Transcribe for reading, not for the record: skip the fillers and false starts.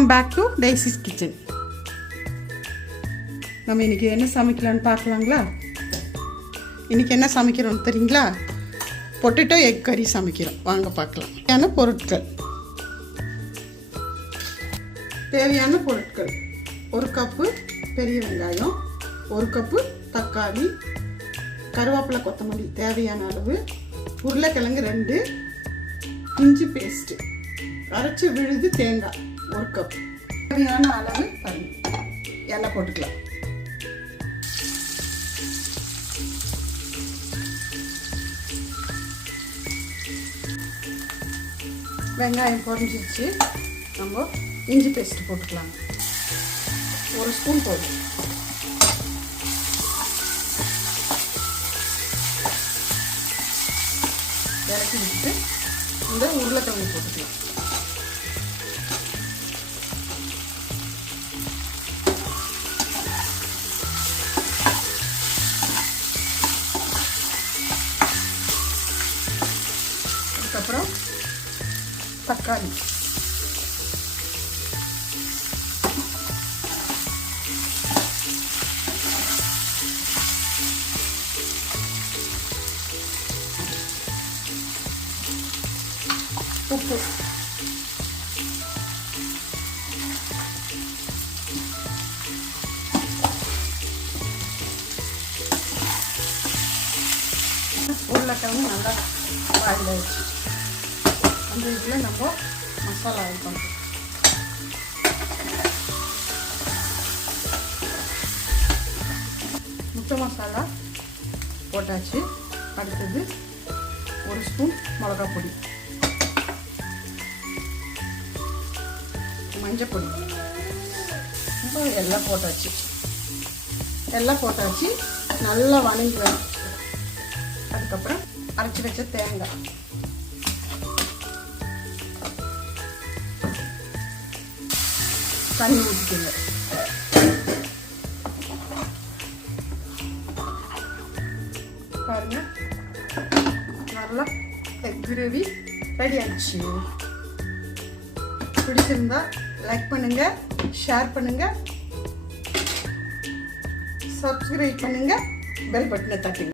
Welcome back to Daisy's kitchen. நம்ம இன்றைக்கி என்ன சமைக்கலான்னு பார்க்கலாங்களா? இன்றைக்கி என்ன சமைக்கிறோம் தெரியுங்களா? பொட்டேட்டோ எக் கறி சமைக்கிறோம். வாங்க பார்க்கலாம். தேவையான பொருட்கள் 1 கப்பு பெரிய வெங்காயம், 1 கப்பு தக்காளி, கருவேப்பிலை, கொத்தமல்லி தேவையான அளவு, உருளைக்கிழங்கு 2, இஞ்சி பேஸ்ட்டு, அரைச்சி விழுது தேங்காய் 1 கப், தேவையான அளவு எண்ணெய் போட்டுக்கலாம். வெங்காயம் பொரிஞ்சிச்சு. நம்ம இஞ்சி பேஸ்ட் போட்டுக்கலாம். 1 ஸ்பூன் போதும். இறக்கி விட்டு இந்த உருளைக்கிழங்கு போட்டுக்கலாம். அதுக்கப்புறம் தக்காளி, உப்பு, உருளைக்கிழங்கு நல்லா பாயில் ஆயிடுச்சு. அந்த இதில் நம்ம மசாலா ஆட் பண்ணுறோம். முட்டை மசாலா போட்டாச்சு. அடுத்தது 1 ஸ்பூன் மிளகாய் பொடி, மஞ்சள் பொடி, எல்லாம் போட்டாச்சு. நல்லா வணங்குவேன். அதுக்கப்புறம் அரைச்சி வச்ச தேங்காய், தண்ணி ஊற்றிக்கோங்க. பாருங்க, நல்லா எக் கிரேவி ரெடி ஆயிடுச்சு. பிடிச்சிருந்தா லைக் பண்ணுங்க, ஷேர் பண்ணுங்க, சப்ஸ்கிரைப் பண்ணுங்க, பெல் பட்டனை தட்டுங்க.